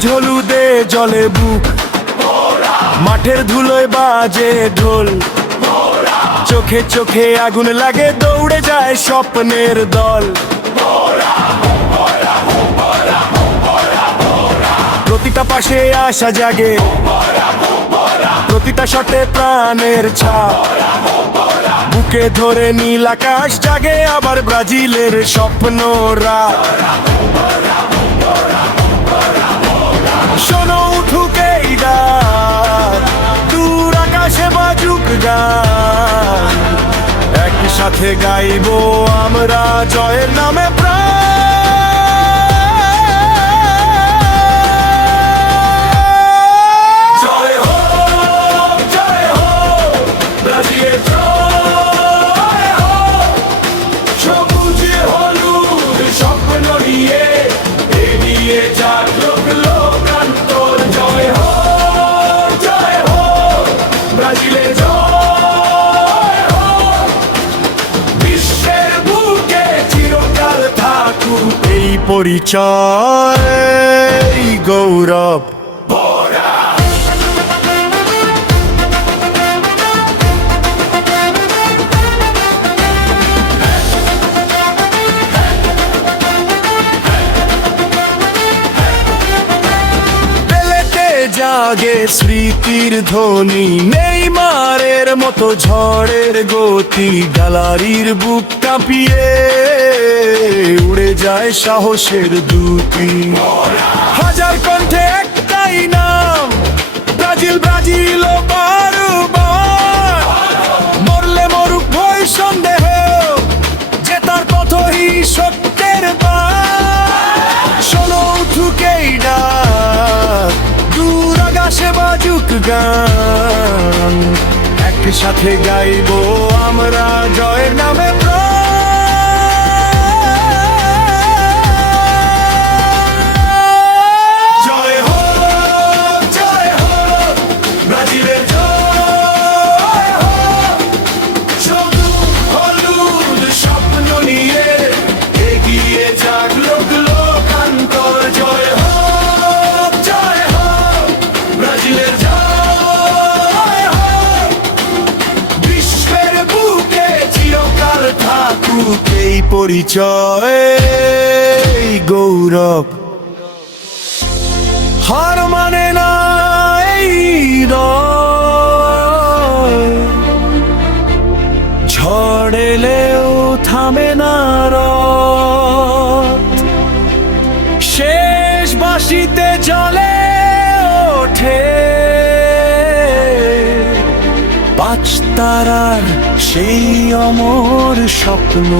সবুজ হলুদে জলে বুক, মাঠের ধুলোয় বাজে ঢোল, চোখে চোখে আগুন লাগে, দৌড়ে যায় স্বপ্নের দল। প্রতিটা পাশে আশা জাগে, প্রতিটা শটে প্রাণের ছাপ, বুকে ধরে নীল আকাশ জাগে আবার ব্রাজিলের স্বপ্নরা। শোনো উঠুক এই ডাক, দূর আকাশে বাজুক গান, একসাথে গাইবো আমরা জয়ের নামে প্রাণ। এই পরিচয়, এই গৌরব। জাগে স্মৃতির ধ্বনি, নেইমারের মতো ঝড়ের গতি, গ্যালারির বুক কাঁপিয়ে উড়ে যায় সাহসের দুটি। হাজার কণ্ঠে একটাই নাম, ব্রাজিল ব্রাজিল ও বারবার, মরলে মরুক ভয় সন্দেহ, জেতার পথই সত্যের বার। শোনো উঠুক এই ডাক, দূর আকাশে বাজুক গান, একসাথে গাইবো আমরা জয়ের নামে প্রাণ। জয় হোক, জয় হোক, ব্রাজিলের জয় হোক, সবুজ হলুদ স্বপ্ন নিয়ে এগিয়ে যাক লোক লোকান্তর। জয় হোক, জয় হোক, ব্রাজিলের জয় হোক, বিশ্বের বুকে চিরকাল থাকুক এই পরিচয়, এই গৌরব। হার মানে না এই হৃদয়, ঝড় এলেও থামে না রথ, শেষ বাঁশিতে জ্বলে ওঠে পাঁচ তারার সেই অমর স্বপ্ন।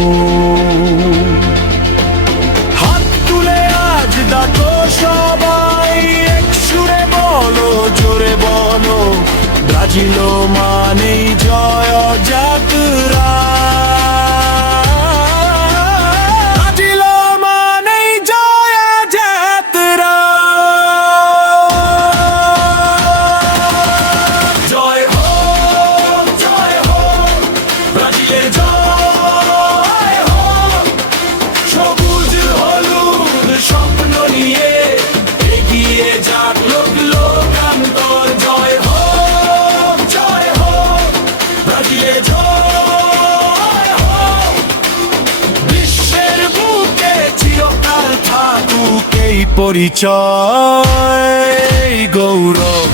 হাত তুলে আজ ডাকো সবাই, এক সুরে বলো, জোরে বলো, ব্রাজিল মানেই জয় যাত্রা। ব্রাজিল মানেই জয় যাত্রা। জয় হোক, জয় হোক, ব্রাজিলের জয় হোক, সবুজ হলুদ স্বপ্ন নিয়ে এগিয়ে যাক লোক লোকান্তর। জয় হোক, জয় হোক, ব্রাজিলের জয় হোক, বিশ্বের বুকে চিরকাল থাকুক এই পরিচয়, এই গৌরব।